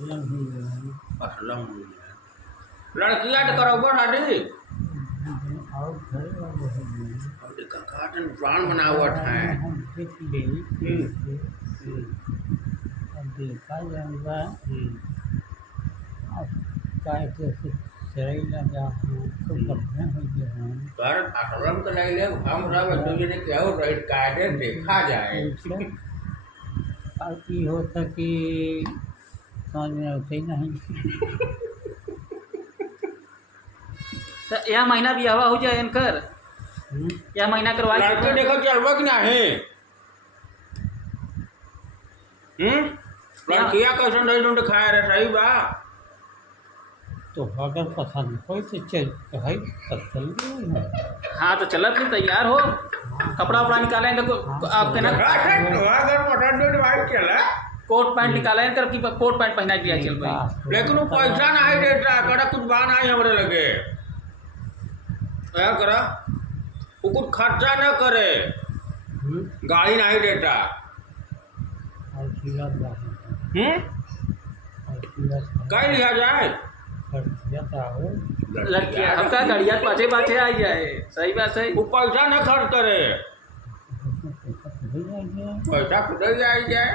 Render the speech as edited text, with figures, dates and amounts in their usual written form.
असलम लड़कियां तो करो शादी और देखा काटन प्राण बनावट है। देखा जाएगा काय कैसे चढ़ी लगा तो बढ़िया हो गया पर असलम के लिए हम सब दूसरे ने क्या हो रही काटे देखा जाए बाकी होता कि समझ में होते ही नहीं। तो यह महीना भी हवा हो जाए इनकर यह महीना करवा लड़के देखो चलवा कि नहीं लड़कियां कैसे नहीं ढूंढ खाए रहे सही बा तो अगर पसंद हो तो चल भाई तब चल गए। हाँ तो चलत नहीं तैयार हो कपड़ा उपड़ा निकालें तो आपके ना कोट पैंट निकालें कर कि कोट पैंट पहना दिया चल भाई लेकिन वो पैसा नहीं देता कड़ा कुछ बात नहीं हमारे लगे क्या करा वो कुछ खर्चा न करे गाड़ी नहीं देता कह लिया जाए लड़कियां हम का गाड़ियां पाछे पाछे आई जाए सही बात है वो पैसा न खर्च करे पैसा खुद ही आई जाए